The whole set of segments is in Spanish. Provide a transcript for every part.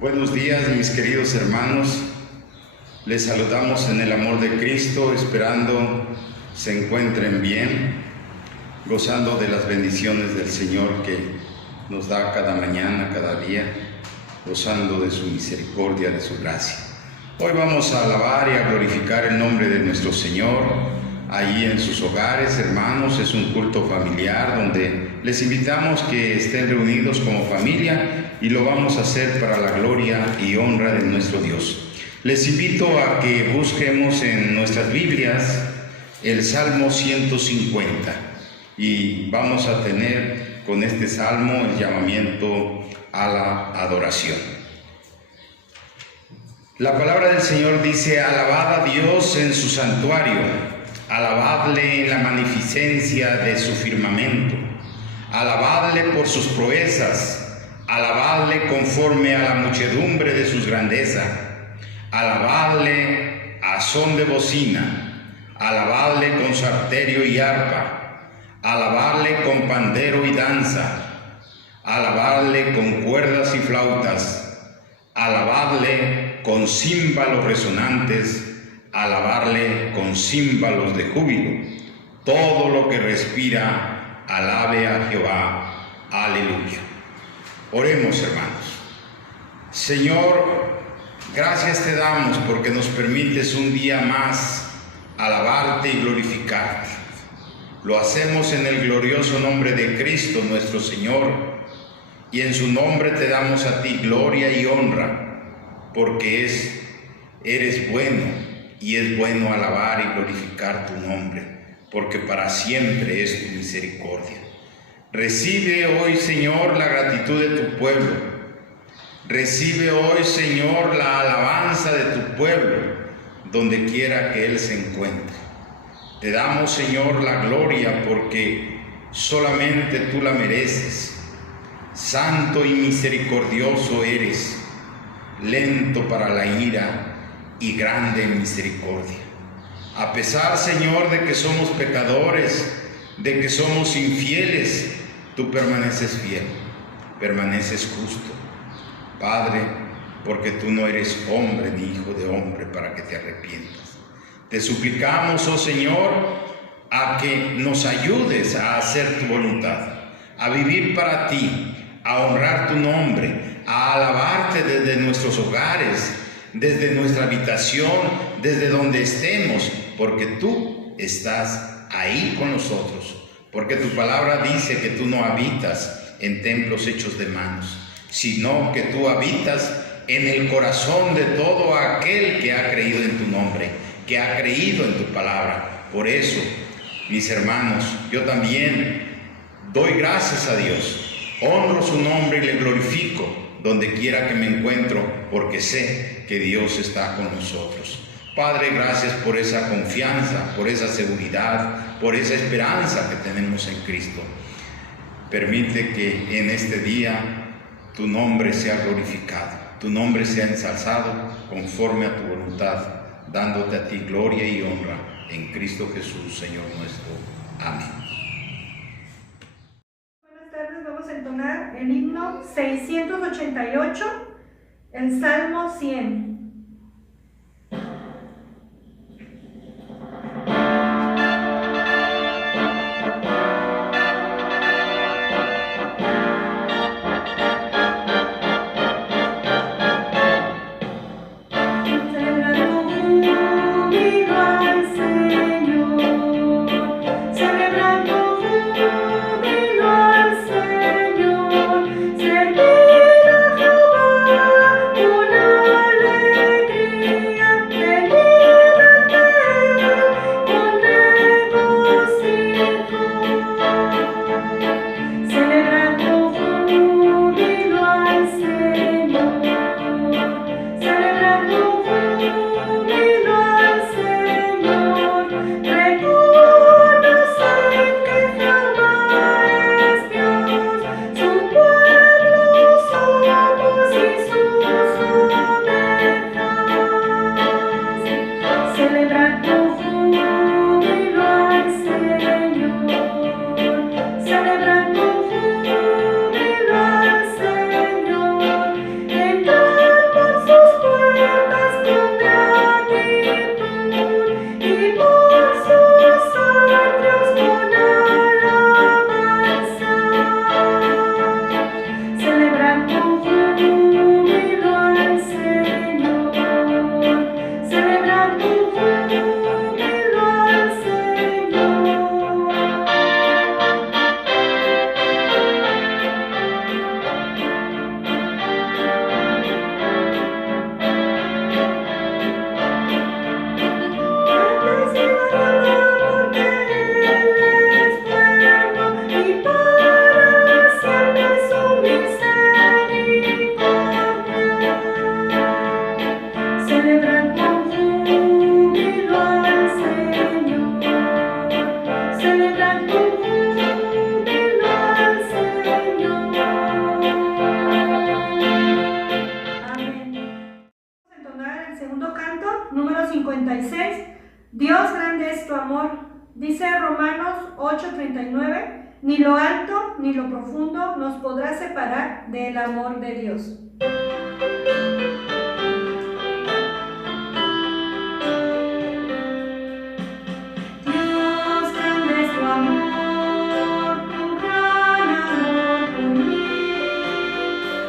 Buenos días, mis queridos hermanos. Les saludamos en el amor de Cristo, esperando se encuentren bien, gozando de las bendiciones del Señor que nos da cada mañana, cada día, gozando de su misericordia, de su gracia. Hoy vamos a alabar y a glorificar el nombre de nuestro Señor, ahí en sus hogares, hermanos. Es un culto familiar donde les invitamos que estén reunidos como familia y lo vamos a hacer para la gloria y honra de nuestro Dios. Les invito a que busquemos en nuestras Biblias el Salmo 150 y vamos a tener con este salmo el llamamiento a la adoración. La palabra del Señor dice: alabad a Dios en su santuario, alabadle en la magnificencia de su firmamento, alabadle por sus proezas, alabadle conforme a la muchedumbre de sus grandezas, alabadle a son de bocina, alabadle con salterio y arpa, alabadle con pandero y danza, alabadle con cuerdas y flautas, alabadle con címbalos resonantes, alabarle con címbalos de júbilo. Todo lo que respira, alabe a Jehová. Aleluya. Oremos, hermanos. Señor, gracias te damos porque nos permites un día más alabarte y glorificarte. Lo hacemos en el glorioso nombre de Cristo nuestro Señor, y en su nombre te damos a ti gloria y honra, porque eres bueno, y es bueno alabar y glorificar tu nombre, porque para siempre es tu misericordia. Recibe hoy, Señor, la gratitud de tu pueblo. Recibe hoy, Señor, la alabanza de tu pueblo, donde quiera que él se encuentre. Te damos, Señor, la gloria, porque solamente tú la mereces. Santo y misericordioso eres, lento para la ira y grande en misericordia. A pesar, Señor, de que somos pecadores, de que somos infieles, tú permaneces fiel, permaneces justo. Padre, porque tú no eres hombre ni hijo de hombre para que te arrepientas. Te suplicamos, oh Señor, a que nos ayudes a hacer tu voluntad, a vivir para ti, a honrar tu nombre, a alabarte desde nuestros hogares, desde nuestra habitación, desde donde estemos, porque tú estás ahí con nosotros, porque tu palabra dice que tú no habitas en templos hechos de manos, sino que tú habitas en el corazón de todo aquel que ha creído en tu nombre, que ha creído en tu palabra. Por eso, mis hermanos, yo también doy gracias a Dios, honro su nombre y le glorifico donde quiera que me encuentro, porque sé que Dios está con nosotros. Padre, gracias por esa confianza, por esa seguridad, por esa esperanza que tenemos en Cristo. Permite que en este día tu nombre sea glorificado, tu nombre sea ensalzado conforme a tu voluntad, dándote a ti gloria y honra en Cristo Jesús, Señor nuestro. Amén. Buenas tardes, vamos a entonar el himno 688, el Salmo 100. Con 56. Dios grande es tu amor. Dice Romanos 8:39, ni lo alto ni lo profundo nos podrá separar del amor de Dios. Dios grande es tu amor, tu gran amor por mí,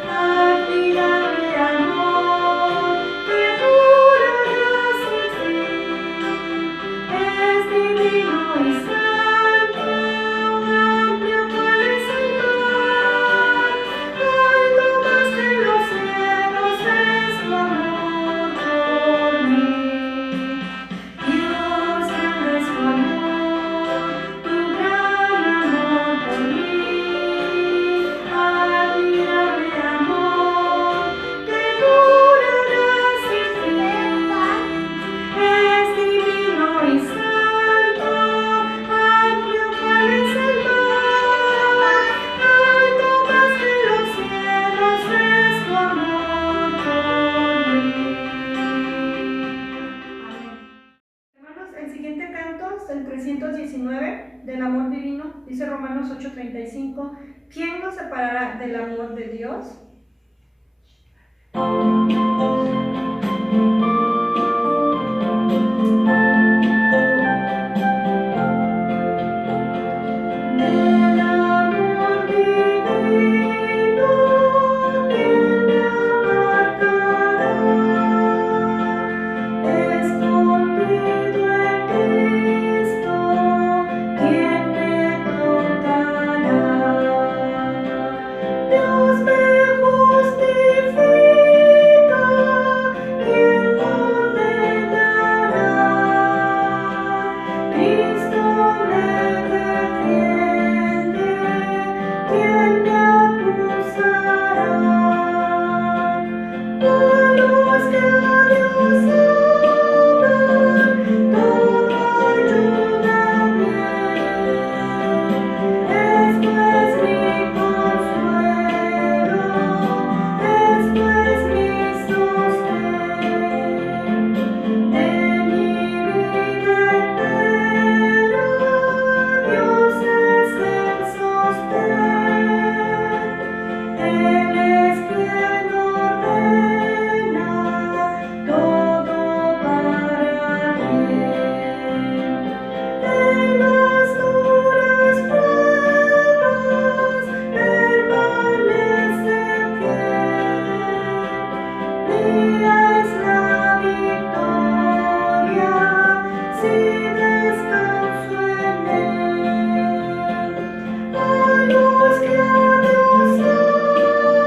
admirable amor que durará sin fin, es divino y santo, amplio cual es el mar, alto más que los cielos es tu amor por mí. Dios grande es tu amor, tu gran amor por mí, admirable amor que durará sin fin, es divino y santo, amplio cual es el mar, alto más que los cielos es tu amor por mí. Amén. Hermanos, el siguiente canto es el 319 del amor divino. Dice Romanos 8:35, ¿quién nos separará del amor de Dios? Del amor divino, ¿quién me apartará? Escondido en Cristo, ¿quién me tocará? Dios me justifica, ¿quién condenará? Cristo me defiende, ¿quién me acusará? A los que a Dios aman, todo ayuda bien. Es pues mi consuelo, es pues mi sostén. De mi vida entera, Dios es el sostén. Él es quien ordena todo para bien. En las duras pruebas permanece fiel. Mía es la victoria si descanso en él. A los que a Dios aman,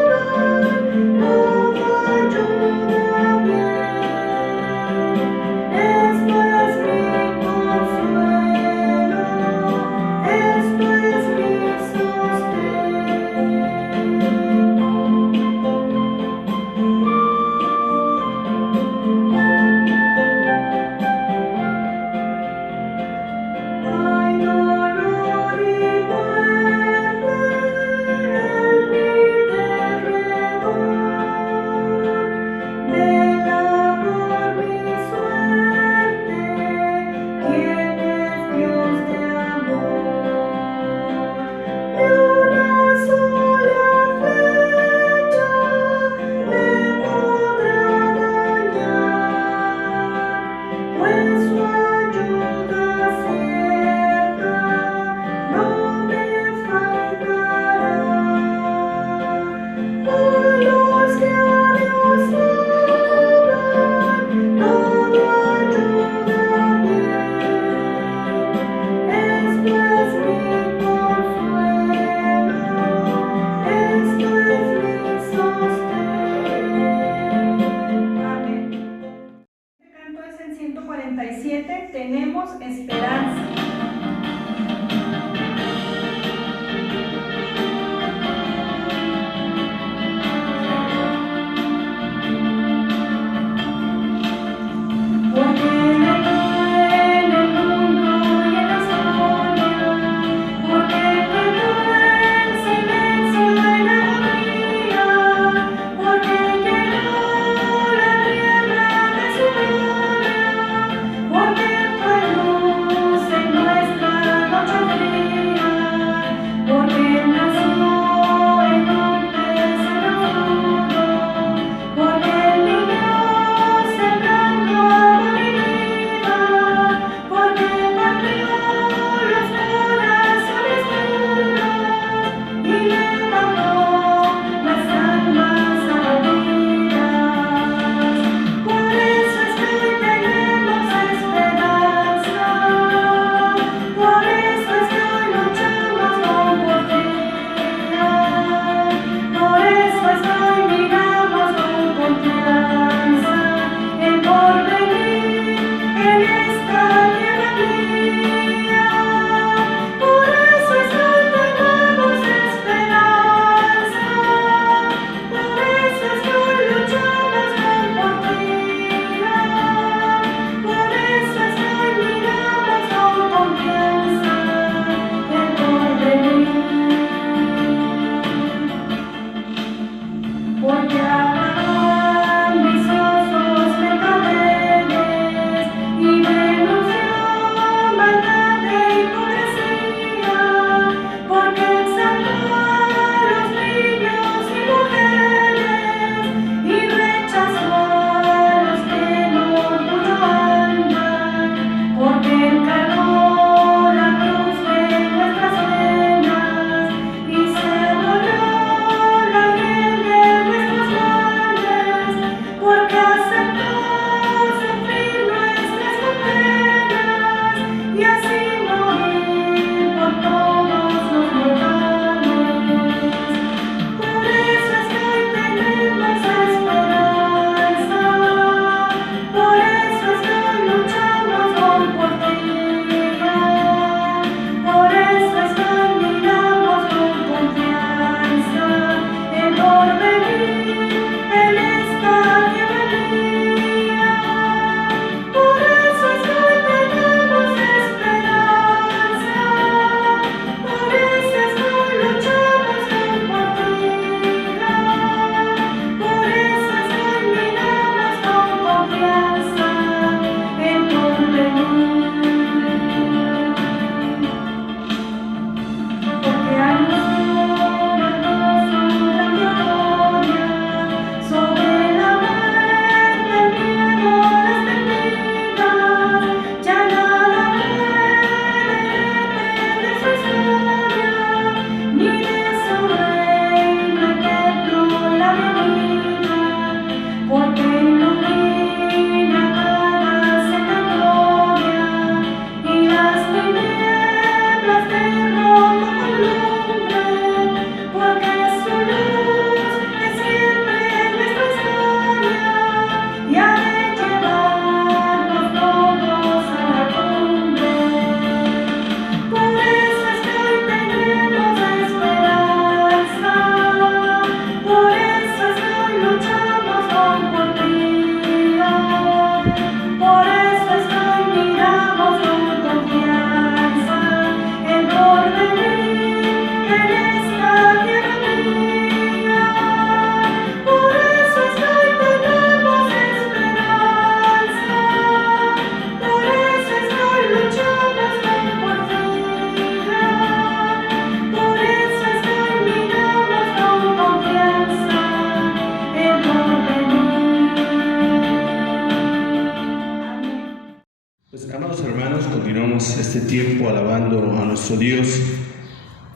Este tiempo alabando a nuestro Dios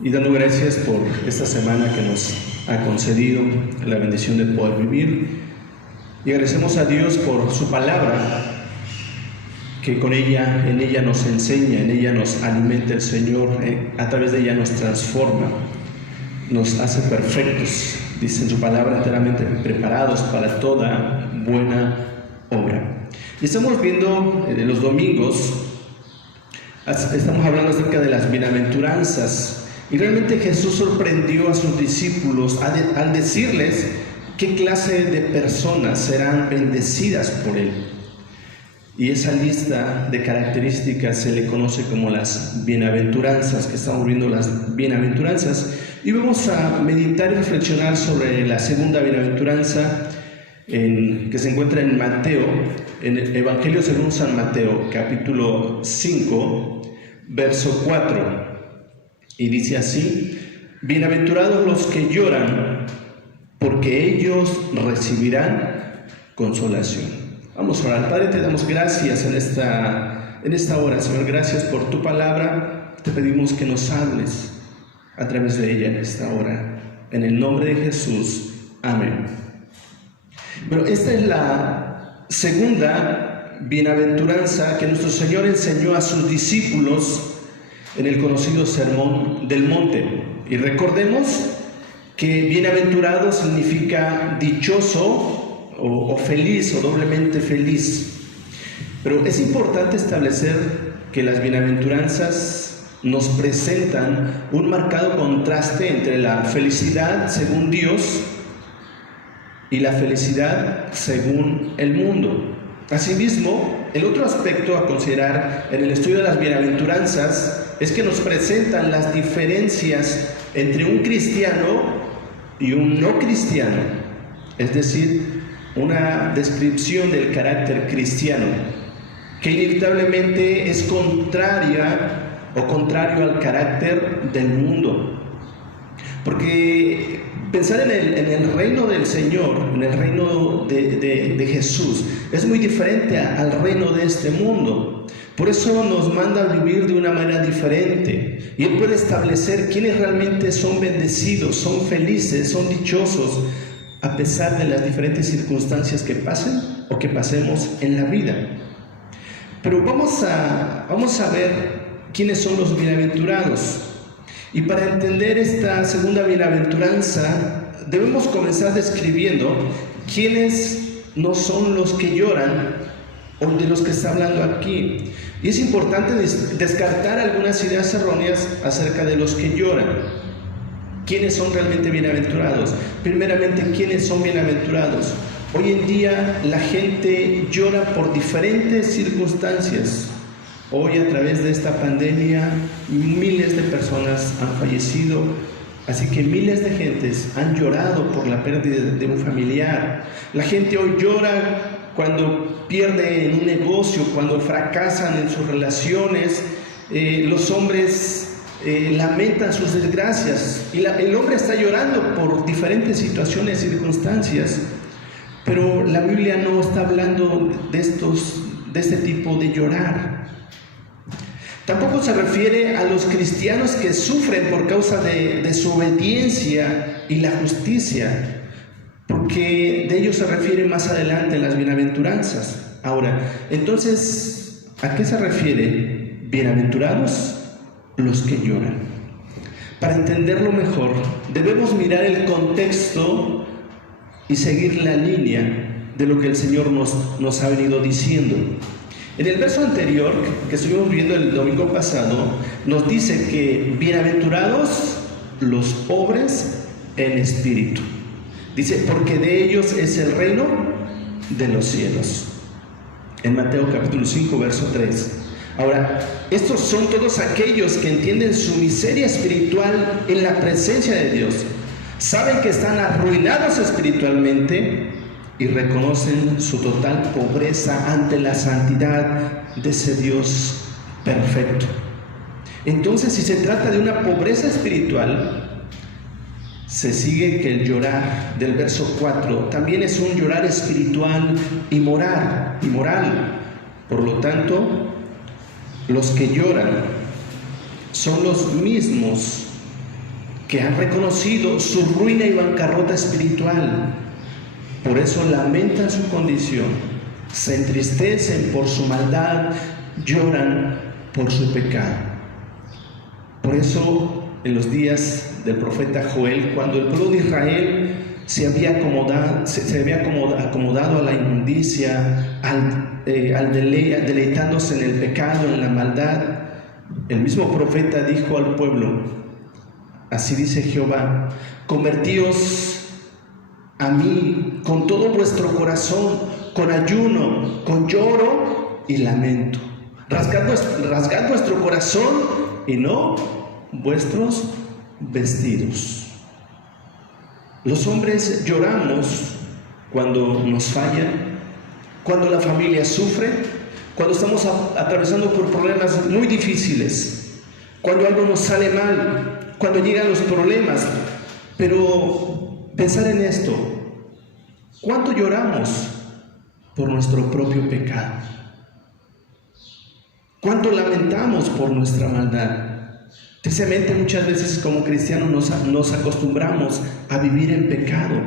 y dando gracias por esta semana que nos ha concedido la bendición de poder vivir, y agradecemos a Dios por su palabra, que con ella, en ella nos enseña, en ella nos alimenta el Señor, a través de ella nos transforma, nos hace perfectos, dice en su palabra, enteramente preparados para toda buena obra. Y estamos viendo los domingos, estamos hablando acerca de las bienaventuranzas, y realmente Jesús sorprendió a sus discípulos al decirles qué clase de personas serán bendecidas por Él. Y esa lista de características se le conoce como las bienaventuranzas, que estamos viendo las bienaventuranzas, y vamos a meditar y reflexionar sobre la segunda bienaventuranza que se encuentra en Mateo, en el Evangelio según San Mateo, capítulo 5, verso 4, y dice así: bienaventurados los que lloran, porque ellos recibirán consolación. Vamos a orar. Padre, te damos gracias en esta hora, Señor. Gracias por tu palabra. Te pedimos que nos hables a través de ella en esta hora. En el nombre de Jesús. Amén. Pero esta es la segunda bienaventuranza que nuestro Señor enseñó a sus discípulos en el conocido Sermón del Monte. Y recordemos que bienaventurado significa dichoso o feliz o doblemente feliz. Pero es importante establecer que las bienaventuranzas nos presentan un marcado contraste entre la felicidad según Dios y la felicidad según el mundo. Asimismo, el otro aspecto a considerar en el estudio de las bienaventuranzas es que nos presentan las diferencias entre un cristiano y un no cristiano, es decir, una descripción del carácter cristiano, que inevitablemente es contrario al carácter del mundo. Porque pensar en el reino del Señor, en el reino de Jesús, es muy diferente al reino de este mundo. Por eso nos manda a vivir de una manera diferente. Y Él puede establecer quiénes realmente son bendecidos, son felices, son dichosos, a pesar de las diferentes circunstancias que pasen o que pasemos en la vida. Pero vamos a ver quiénes son los bienaventurados. Y para entender esta segunda bienaventuranza, debemos comenzar describiendo quiénes no son los que lloran o de los que está hablando aquí. Y es importante descartar algunas ideas erróneas acerca de los que lloran. ¿Quiénes son realmente bienaventurados? Primeramente, ¿quiénes son bienaventurados? Hoy en día la gente llora por diferentes circunstancias. Hoy, a través de esta pandemia, miles de personas han fallecido, así que miles de gentes han llorado por la pérdida de un familiar. La gente hoy llora cuando pierde en un negocio, cuando fracasan en sus relaciones. Los hombres lamentan sus desgracias y el hombre está llorando por diferentes situaciones y circunstancias, pero la Biblia no está hablando de este tipo de llorar. Tampoco se refiere a los cristianos que sufren por causa de desobediencia y la justicia, porque de ellos se refiere más adelante en las bienaventuranzas. Ahora, entonces, ¿a qué se refiere? Bienaventurados los que lloran. Para entenderlo mejor, debemos mirar el contexto y seguir la línea de lo que el Señor nos ha venido diciendo. En el verso anterior, que estuvimos viendo el domingo pasado, nos dice que bienaventurados los pobres en espíritu. Dice, porque de ellos es el reino de los cielos. En Mateo capítulo 5, verso 3. Ahora, estos son todos aquellos que entienden su miseria espiritual en la presencia de Dios. Saben que están arruinados espiritualmente y reconocen su total pobreza ante la santidad de ese Dios perfecto. Entonces, si se trata de una pobreza espiritual, se sigue que el llorar del verso 4 también es un llorar espiritual y moral. Por lo tanto, los que lloran son los mismos que han reconocido su ruina y bancarrota espiritual. Por eso lamentan su condición, se entristecen por su maldad, lloran por su pecado. Por eso, en los días del profeta Joel, cuando el pueblo de Israel se había acomodado a la inmundicia, deleitándose en el pecado, en la maldad, el mismo profeta dijo al pueblo: así dice Jehová, convertíos a mí con todo vuestro corazón, con ayuno, con lloro y lamento. Rasgad vuestro corazón y no vuestros vestidos. Los hombres lloramos cuando nos fallan, cuando la familia sufre, cuando estamos atravesando por problemas muy difíciles, cuando algo nos sale mal, cuando llegan los problemas. Pero pensar en esto, ¿cuánto lloramos por nuestro propio pecado? ¿Cuánto lamentamos por nuestra maldad? Tristemente, muchas veces como cristianos nos acostumbramos a vivir en pecado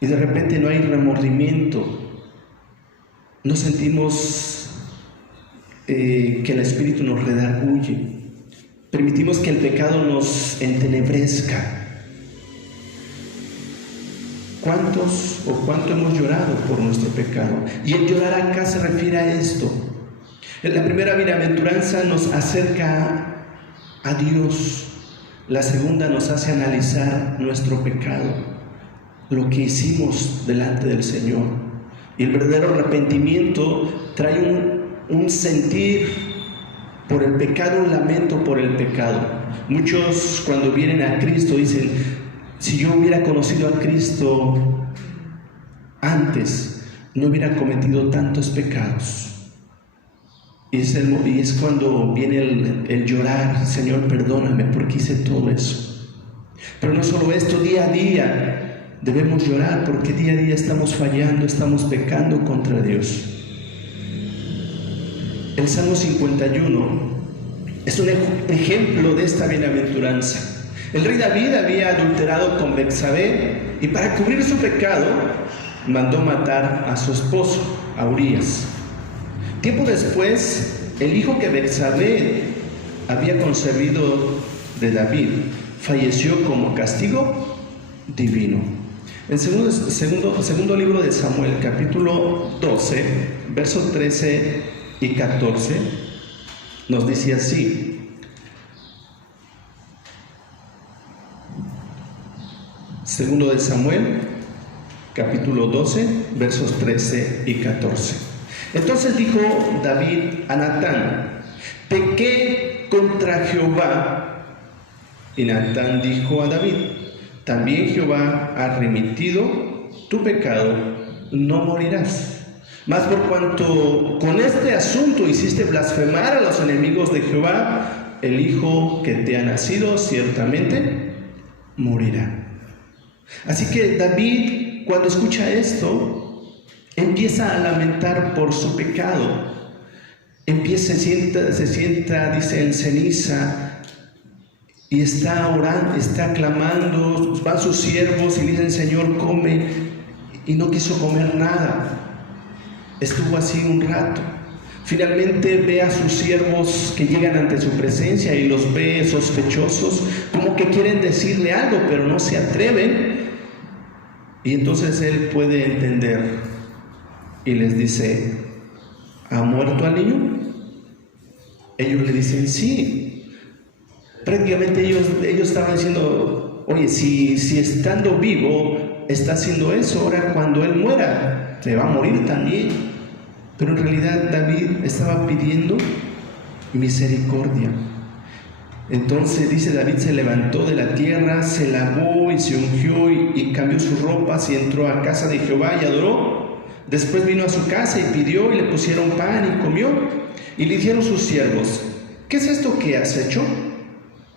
y de repente no hay remordimiento, no sentimos que el Espíritu nos redarguye, permitimos que el pecado nos entenebrezca. ¿Cuántos o cuánto hemos llorado por nuestro pecado? Y el llorar acá se refiere a esto. La primera bienaventuranza nos acerca a Dios. La segunda nos hace analizar nuestro pecado, lo que hicimos delante del Señor. Y el verdadero arrepentimiento trae un sentir por el pecado, un lamento por el pecado. Muchos cuando vienen a Cristo dicen: si yo hubiera conocido a Cristo antes, no hubiera cometido tantos pecados. Y es cuando viene el llorar: Señor, perdóname porque hice todo eso. Pero no solo esto, día a día debemos llorar porque día a día estamos fallando, estamos pecando contra Dios. El Salmo 51 es un ejemplo de esta bienaventuranza. El rey David había adulterado con Betsabé y para cubrir su pecado mandó matar a su esposo, a Urías. Tiempo después, el hijo que Betsabé había concebido de David falleció como castigo divino. En segundo libro de Samuel, capítulo 12, versos 13 y 14, nos dice así: Segundo de Samuel, capítulo 12, versos 13 y 14. Entonces dijo David a Natán: pequé contra Jehová. Y Natán dijo a David: también Jehová ha remitido tu pecado, no morirás. Mas por cuanto con este asunto hiciste blasfemar a los enemigos de Jehová, el hijo que te ha nacido ciertamente morirá. Así que David, cuando escucha esto, empieza a lamentar por su pecado. Se sienta, dice, en ceniza, y está orando, está clamando. Van sus siervos y le dicen: Señor, come, y no quiso comer nada. Estuvo así un rato. Finalmente ve a sus siervos que llegan ante su presencia y los ve sospechosos, como que quieren decirle algo, pero no se atreven. Y entonces él puede entender y les dice: ¿ha muerto el niño? Ellos le dicen: sí. Prácticamente ellos estaban diciendo: oye, si estando vivo está haciendo eso, ahora cuando él muera se va a morir también. Pero en realidad David estaba pidiendo misericordia. Entonces dice: David se levantó de la tierra, se lavó y se ungió y cambió sus ropas y entró a casa de Jehová y adoró. Después vino a su casa y pidió, y le pusieron pan y comió. Y le dijeron sus siervos: ¿qué es esto que has hecho?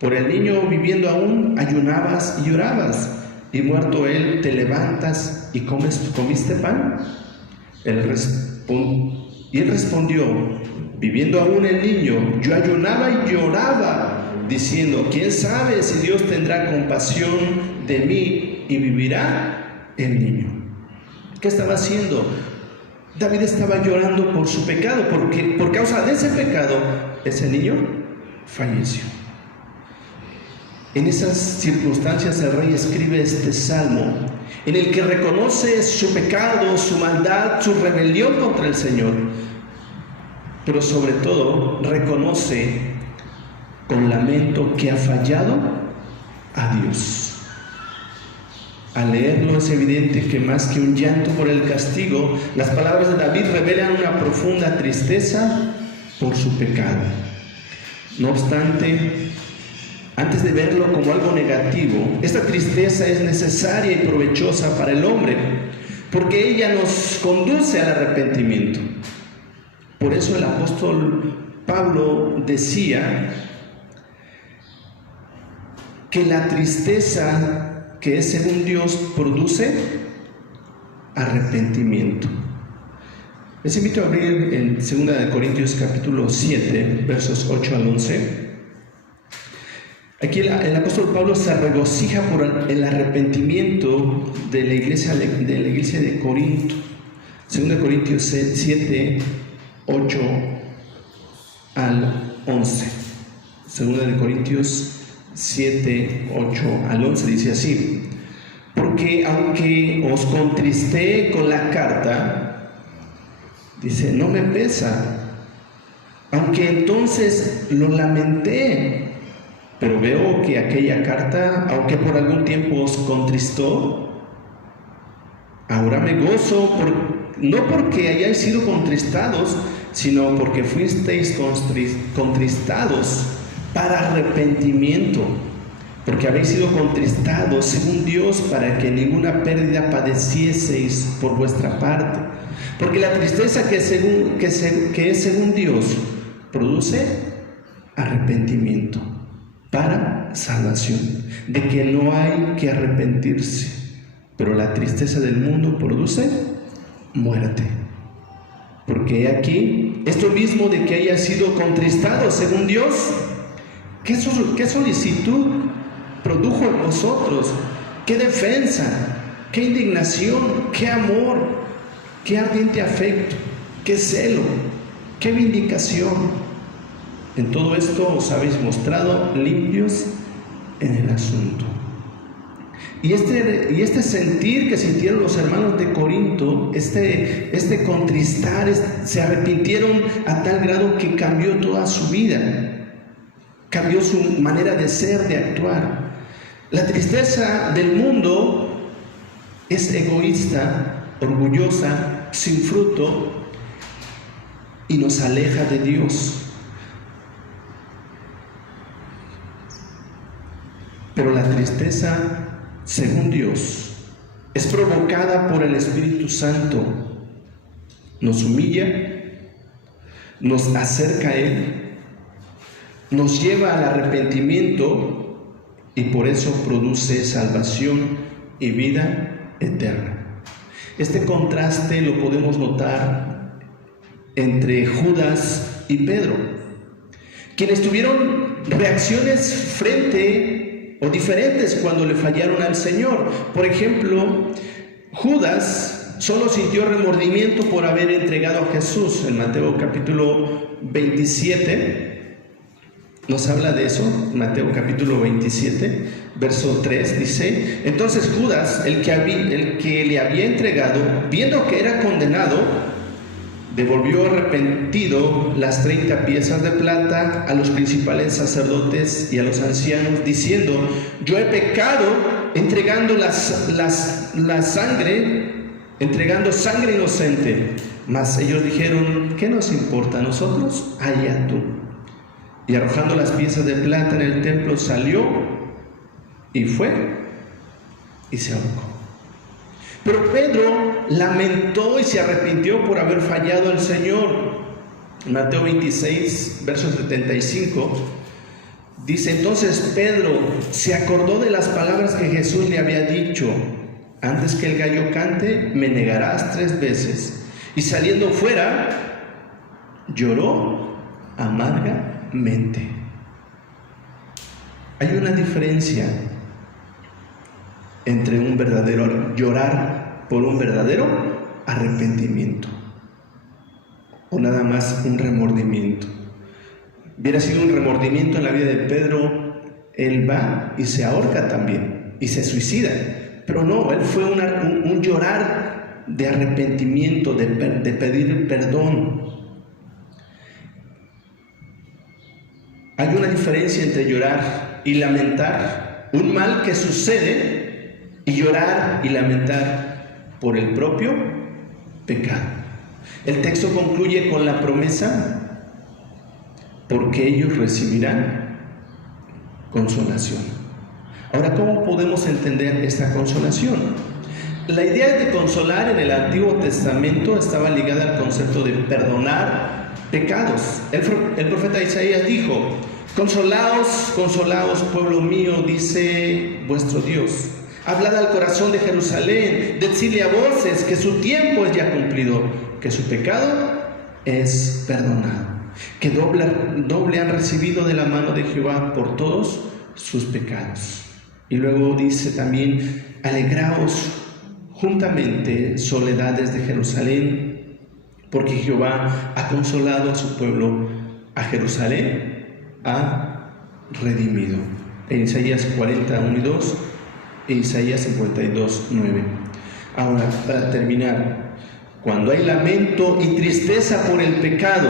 Por el niño viviendo aún ayunabas y llorabas, y muerto él te levantas y comiste pan. Y él respondió: viviendo aún el niño, yo ayunaba y lloraba, diciendo: ¿quién sabe si Dios tendrá compasión de mí y vivirá el niño? ¿Qué estaba haciendo? David estaba llorando por su pecado, porque por causa de ese pecado, ese niño falleció. En esas circunstancias el rey escribe este salmo, en el que reconoce su pecado, su maldad, su rebelión contra el Señor, pero sobre todo reconoce con lamento que ha fallado a Dios. Al leerlo es evidente que más que un llanto por el castigo, las palabras de David revelan una profunda tristeza por su pecado. No obstante, antes de verlo como algo negativo, esta tristeza es necesaria y provechosa para el hombre, porque ella nos conduce al arrepentimiento. Por eso el apóstol Pablo decía que la tristeza que es según Dios produce arrepentimiento. Les invito a abrir en 2 Corintios capítulo 7, versos 8 al 11. Aquí el apóstol Pablo se regocija por el arrepentimiento de la iglesia de Corinto. 2 Corintios 7, 8 al 11. 2 Corintios 7, 8 al 11 dice así: porque aunque os contristé con la carta, dice, no me pesa, aunque entonces lo lamenté. Pero veo que aquella carta, aunque por algún tiempo os contristó, ahora me gozo, no porque hayáis sido contristados, sino porque fuisteis contristados para arrepentimiento, porque habéis sido contristados según Dios, para que ninguna pérdida padecieseis por vuestra parte. Porque la tristeza que es según Dios produce arrepentimiento para salvación, de que no hay que arrepentirse, pero la tristeza del mundo produce muerte. Porque aquí, esto mismo de que haya sido contristado según Dios, ¿qué solicitud produjo en vosotros? ¿Qué defensa? ¿Qué indignación? ¿Qué amor? ¿Qué ardiente afecto? ¿Qué celo? ¿Qué vindicación? En todo esto os habéis mostrado limpios en el asunto. Y este sentir que sintieron los hermanos de Corinto, este contristar, se arrepintieron a tal grado que cambió toda su vida, cambió su manera de ser, de actuar. La tristeza del mundo es egoísta, orgullosa, sin fruto y nos aleja de Dios. Pero la tristeza, según Dios, es provocada por el Espíritu Santo. Nos humilla, nos acerca a Él, nos lleva al arrepentimiento y por eso produce salvación y vida eterna. Este contraste lo podemos notar entre Judas y Pedro, quienes tuvieron reacciones diferentes cuando le fallaron al Señor. Por ejemplo, Judas solo sintió remordimiento por haber entregado a Jesús. En Mateo capítulo 27 nos habla de eso. Mateo capítulo 27, verso 3 dice: entonces Judas, el que le había entregado, viendo que era condenado, devolvió arrepentido las 30 piezas de plata a los principales sacerdotes y a los ancianos, diciendo: yo he pecado entregando sangre inocente. Mas ellos dijeron: ¿qué nos importa a nosotros? Allá tú. Y arrojando las piezas de plata en el templo, salió y fue y se ahorcó. Pero Pedro lamentó y se arrepintió por haber fallado al Señor. Mateo 26, verso 75, dice: entonces Pedro se acordó de las palabras que Jesús le había dicho: antes que el gallo cante, me negarás 3 veces. Y saliendo fuera, lloró amargamente. Hay una diferencia entre un verdadero llorar por un verdadero arrepentimiento o nada más un remordimiento. Hubiera sido un remordimiento en la vida de Pedro, él va y se ahorca también y se suicida, pero no, él fue un llorar de arrepentimiento, de pedir perdón. Hay una diferencia entre llorar y lamentar un mal que sucede y llorar y lamentar por el propio pecado. El texto concluye con la promesa: porque ellos recibirán consolación. Ahora, ¿cómo podemos entender esta consolación? La idea de consolar en el Antiguo Testamento estaba ligada al concepto de perdonar pecados. El profeta Isaías dijo: consolaos, consolaos, pueblo mío, dice vuestro Dios. Hablad al corazón de Jerusalén, decidle a voces que su tiempo es ya cumplido, que su pecado es perdonado, que doble han recibido de la mano de Jehová por todos sus pecados. Y luego dice también: alegraos juntamente, soledades de Jerusalén, porque Jehová ha consolado a su pueblo, a Jerusalén ha redimido. En Isaías 41 y 2 e Isaías 52, 9. Ahora, para terminar, cuando hay lamento y tristeza por el pecado,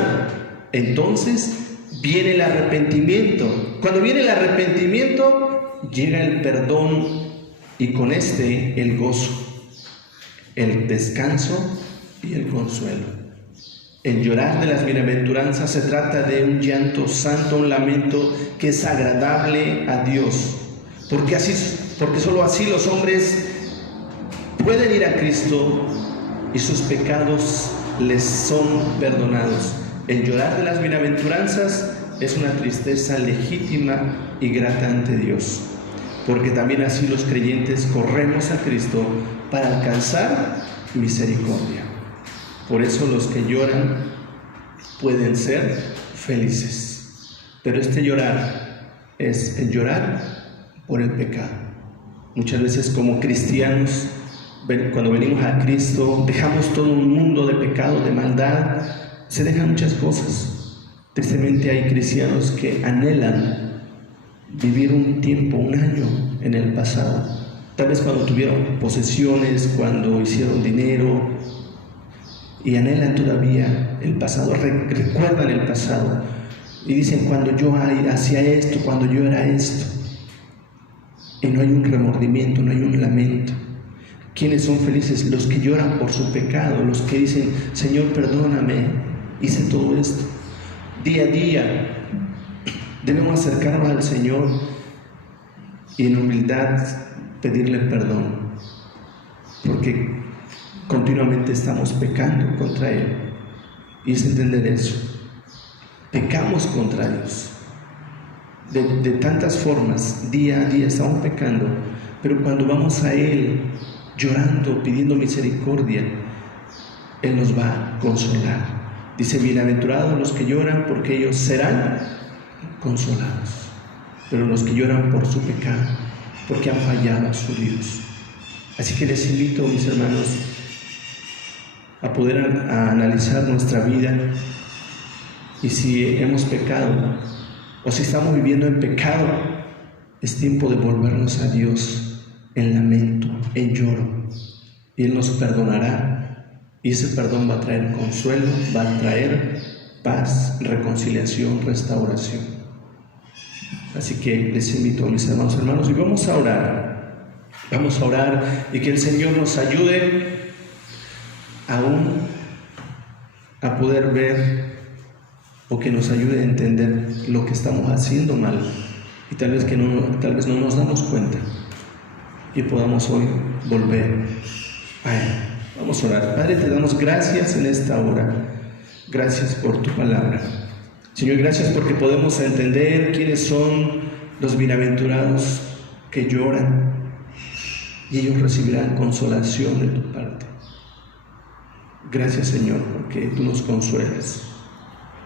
entonces viene el arrepentimiento. Cuando viene el arrepentimiento, llega el perdón y con este el gozo, el descanso y el consuelo. El llorar de las bienaventuranzas se trata de un llanto santo, un lamento que es agradable a Dios, porque solo así los hombres pueden ir a Cristo y sus pecados les son perdonados. El llorar de las bienaventuranzas es una tristeza legítima y grata ante Dios, porque también así los creyentes corremos a Cristo para alcanzar misericordia. Por eso los que lloran pueden ser felices. Pero este llorar es el llorar por el pecado. Muchas veces como cristianos, cuando venimos a Cristo, dejamos todo un mundo de pecado, de maldad, se dejan muchas cosas. Tristemente hay cristianos que anhelan vivir un tiempo, un año en el pasado. Tal vez cuando tuvieron posesiones, cuando hicieron dinero, y anhelan todavía el pasado, recuerdan el pasado y dicen: cuando yo hacía esto, cuando yo era esto. y no hay un remordimiento, no hay un lamento. ¿Quiénes son felices? Los que lloran por su pecado, los que dicen, Señor, perdóname, hice todo esto. Día a día debemos acercarnos al Señor y en humildad pedirle perdón, porque continuamente estamos pecando contra Él. Y es entender eso. Pecamos contra Dios. De tantas formas, día a día estamos pecando, pero cuando vamos a Él llorando, pidiendo misericordia, Él nos va a consolar. Dice, bienaventurados los que lloran, porque ellos serán consolados. Pero los que lloran por su pecado, porque han fallado a su Dios. Así que les invito, mis hermanos, a poder analizar nuestra vida y si hemos pecado o si estamos viviendo en pecado, es tiempo de volvernos a Dios en lamento, en lloro, y Él nos perdonará, y ese perdón va a traer consuelo, va a traer paz, reconciliación, restauración. Así que les invito, mis hermanos, y vamos a orar y que el Señor nos ayude aún a poder ver, o que nos ayude a entender lo que estamos haciendo mal y tal vez no nos damos cuenta y podamos hoy volver a Él. Vamos a orar. Padre, te damos gracias en esta hora. Gracias por tu palabra. Señor, gracias porque podemos entender quiénes son los bienaventurados que lloran y ellos recibirán consolación de tu parte. Gracias, Señor, porque tú nos consuelas.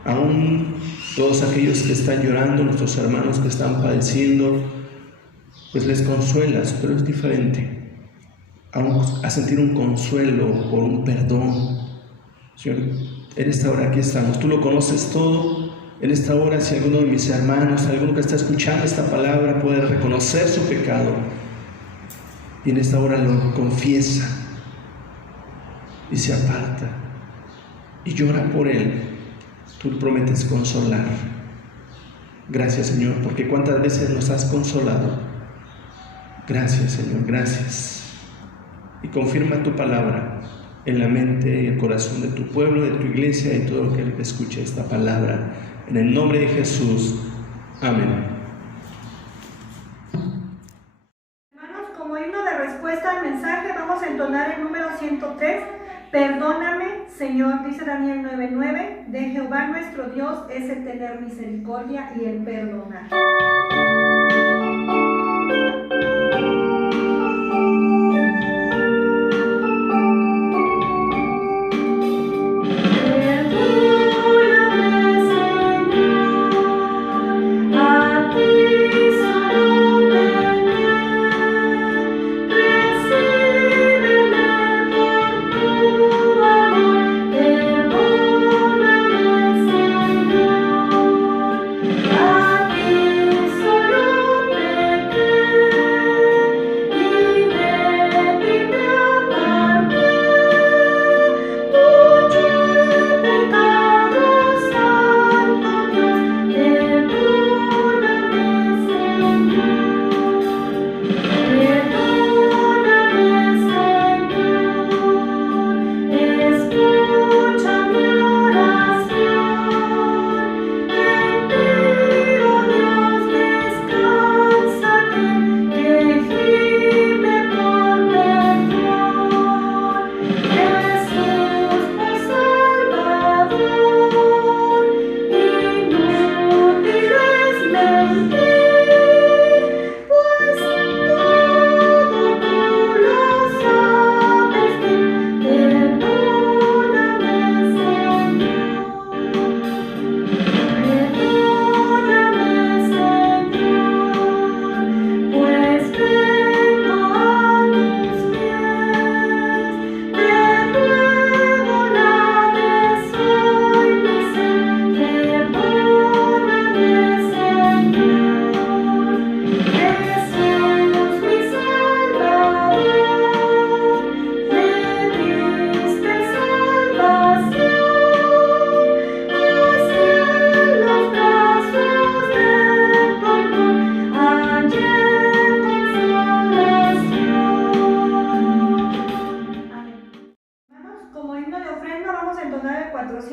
Aún todos aquellos que están llorando, nuestros hermanos que están padeciendo, pues les consuelas, pero es diferente. Aún a sentir un consuelo por un perdón. Señor, en esta hora aquí estamos. Tú lo conoces todo. En esta hora, si alguno de mis hermanos, alguno que está escuchando esta palabra puede reconocer su pecado y en esta hora lo confiesa y se aparta y llora por él, tú prometes consolar. Gracias, Señor, porque cuántas veces nos has consolado. Gracias, Señor, gracias. Y confirma tu palabra en la mente y el corazón de tu pueblo, de tu iglesia y todo lo que escuche esta palabra. En el nombre de Jesús. Amén. Hermanos, como himno de respuesta al mensaje, vamos a entonar el número 103. Perdóname, Señor, dice Daniel 9:9, de Jehová nuestro Dios es el tener misericordia y el perdonar. Solo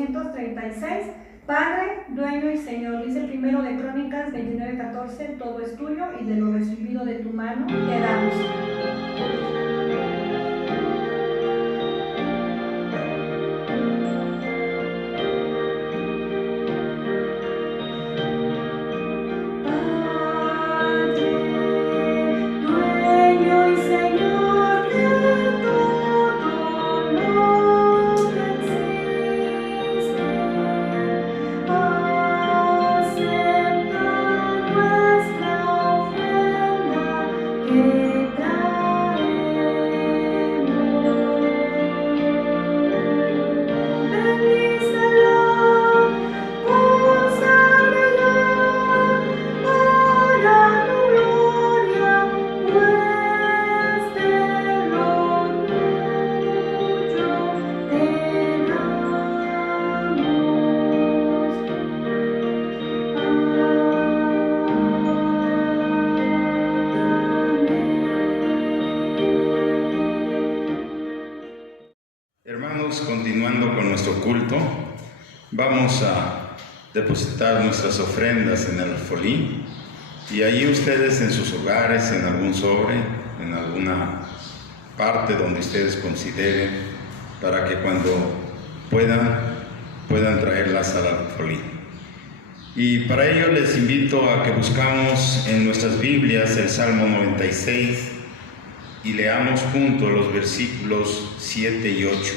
236. Padre, dueño y Señor, dice el primero de Crónicas 29:14, todo es tuyo y de lo recibido de tu mano te damos. Continuando con nuestro culto, vamos a depositar nuestras ofrendas en el alfolí y allí ustedes en sus hogares, en algún sobre, en alguna parte donde ustedes consideren, para que cuando puedan traerlas al alfolí. Y para ello les invito a que buscamos en nuestras Biblias el Salmo 96 y leamos juntos los versículos 7 y 8.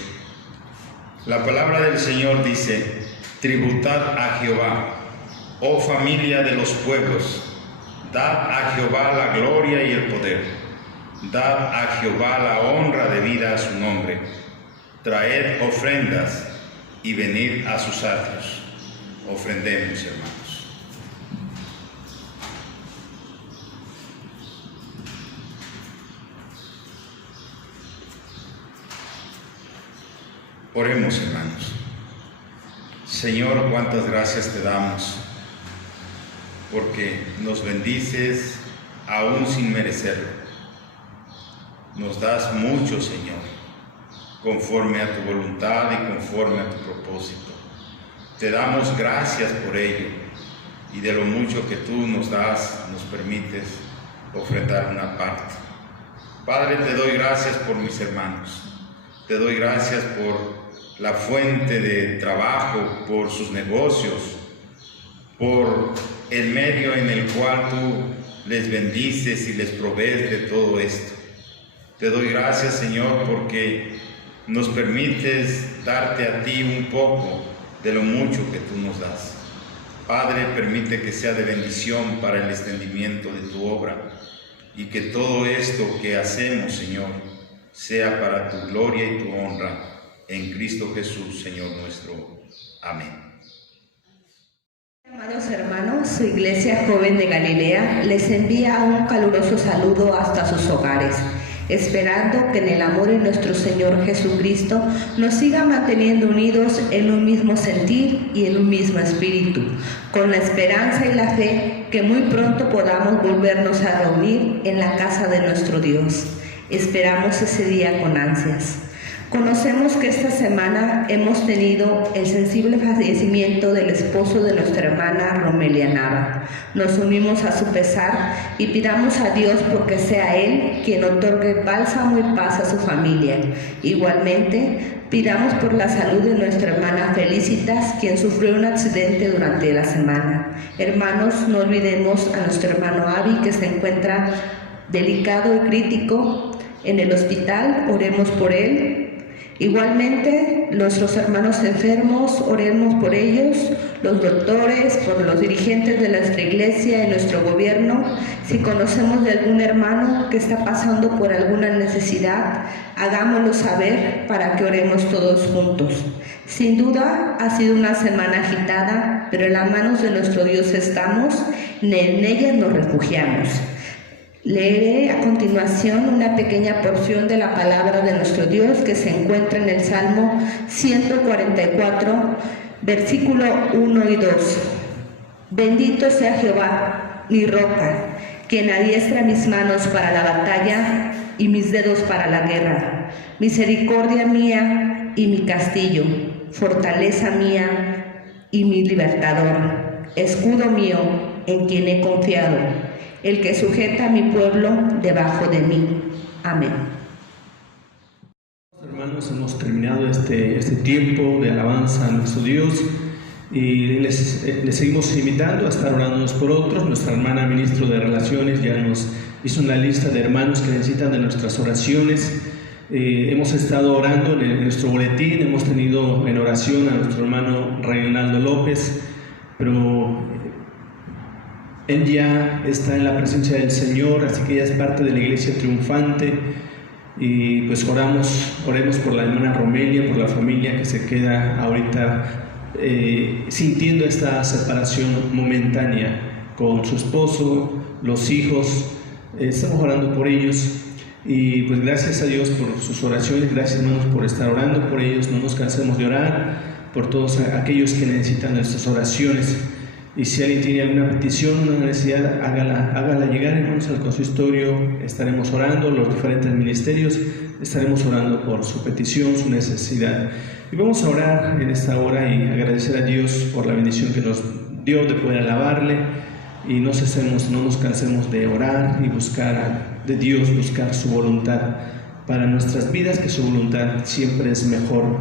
La palabra del Señor dice: tributad a Jehová, oh familia de los pueblos, dad a Jehová la gloria y el poder, dad a Jehová la honra debida a su nombre, traed ofrendas y venid a sus atrios. Ofrendemos, hermanos. Oremos, hermanos. Señor, cuántas gracias te damos, porque nos bendices aún sin merecerlo. Nos das mucho, Señor, conforme a tu voluntad y conforme a tu propósito. Te damos gracias por ello, y de lo mucho que tú nos das, nos permites ofrendar una parte. Padre, te doy gracias por mis hermanos. Te doy gracias por la fuente de trabajo, por sus negocios, por el medio en el cual tú les bendices y les provees de todo esto. Te doy gracias, Señor, porque nos permites darte a ti un poco de lo mucho que tú nos das. Padre, permite que sea de bendición para el extendimiento de tu obra y que todo esto que hacemos, Señor, sea para tu gloria y tu honra, en Cristo Jesús, Señor nuestro. Amén. Amados hermanos, su Iglesia Joven de Galilea les envía un caluroso saludo hasta sus hogares, esperando que en el amor de nuestro Señor Jesucristo nos siga manteniendo unidos en un mismo sentir y en un mismo espíritu, con la esperanza y la fe que muy pronto podamos volvernos a reunir en la casa de nuestro Dios. Esperamos ese día con ansias. Conocemos que esta semana hemos tenido el sensible fallecimiento del esposo de nuestra hermana Romelia Nava. Nos unimos a su pesar y pidamos a Dios porque sea Él quien otorgue bálsamo y paz a su familia. Igualmente, pidamos por la salud de nuestra hermana Felicitas, quien sufrió un accidente durante la semana. Hermanos, no olvidemos a nuestro hermano Avi, que se encuentra delicado y crítico en el hospital. Oremos por él. Igualmente, nuestros hermanos enfermos, oremos por ellos, los doctores, por los dirigentes de nuestra iglesia y nuestro gobierno. Si conocemos de algún hermano que está pasando por alguna necesidad, hagámoslo saber para que oremos todos juntos. Sin duda, ha sido una semana agitada, pero en las manos de nuestro Dios estamos, en ellas nos refugiamos. Leeré a continuación una pequeña porción de la palabra de nuestro Dios que se encuentra en el Salmo 144, versículo 1 y 2. Bendito sea Jehová, mi roca, quien adiestra mis manos para la batalla y mis dedos para la guerra, misericordia mía y mi castillo. fortaleza mía y mi libertador, escudo mío en quien he confiado, el que sujeta a mi pueblo debajo de mí. Amén. Hermanos, hemos terminado este tiempo de alabanza a nuestro Dios y les seguimos invitando a estar orándonos por otros. Nuestra hermana ministro de Relaciones ya nos hizo una lista de hermanos que necesitan de nuestras oraciones. Hemos estado orando en nuestro boletín, hemos tenido en oración a nuestro hermano Reinaldo López, pero él ya está en la presencia del Señor, así que ya es parte de la iglesia triunfante. Y pues oremos por la hermana Romelia, por la familia que se queda ahorita sintiendo esta separación momentánea con su esposo, los hijos. Estamos orando por ellos y pues gracias a Dios por sus oraciones, gracias hermanos por estar orando por ellos. No nos cansemos de orar por todos aquellos que necesitan nuestras oraciones. Y si alguien tiene alguna petición, una necesidad, hágala llegar, hermanos, al consistorio. Estaremos orando, los diferentes ministerios, estaremos orando por su petición, su necesidad. Y vamos a orar en esta hora y agradecer a Dios por la bendición que nos dio de poder alabarle. Y no nos cansemos de orar y buscar de Dios, buscar su voluntad para nuestras vidas, que su voluntad siempre es mejor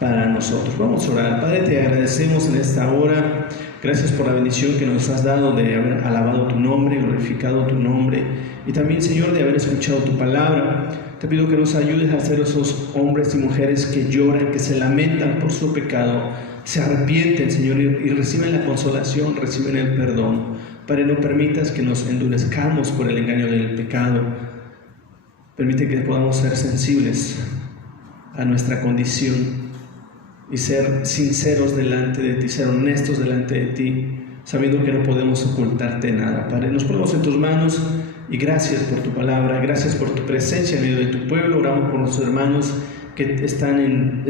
para nosotros. Vamos a orar. Padre, te agradecemos en esta hora. Gracias por la bendición que nos has dado de haber alabado tu nombre, glorificado tu nombre y también, Señor, de haber escuchado tu palabra. Te pido que nos ayudes a ser esos hombres y mujeres que lloran, que se lamentan por su pecado, se arrepienten, Señor, y reciben la consolación, reciben el perdón. Padre, no permitas que nos endurezcamos por el engaño del pecado. Permite que podamos ser sensibles a nuestra condición y ser sinceros delante de ti, ser honestos delante de ti, sabiendo que no podemos ocultarte nada. Padre, nos ponemos en tus manos y gracias por tu palabra, gracias por tu presencia en medio de tu pueblo. Oramos por nuestros hermanos que están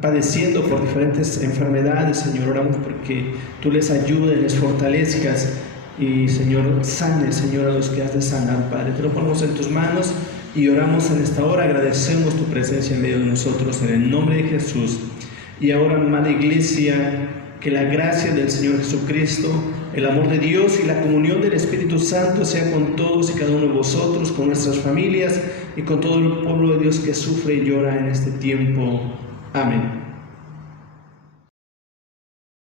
padeciendo por diferentes enfermedades, Señor. Oramos porque tú les ayudes, les fortalezcas y, Señor, sanes, Señor, a los que has de sanar, Padre. Te lo ponemos en tus manos y oramos en esta hora. Agradecemos tu presencia en medio de nosotros, en el nombre de Jesús. Y ahora, amada iglesia, que la gracia del Señor Jesucristo, el amor de Dios y la comunión del Espíritu Santo sea con todos y cada uno de vosotros, con nuestras familias y con todo el pueblo de Dios que sufre y llora en este tiempo. Amén.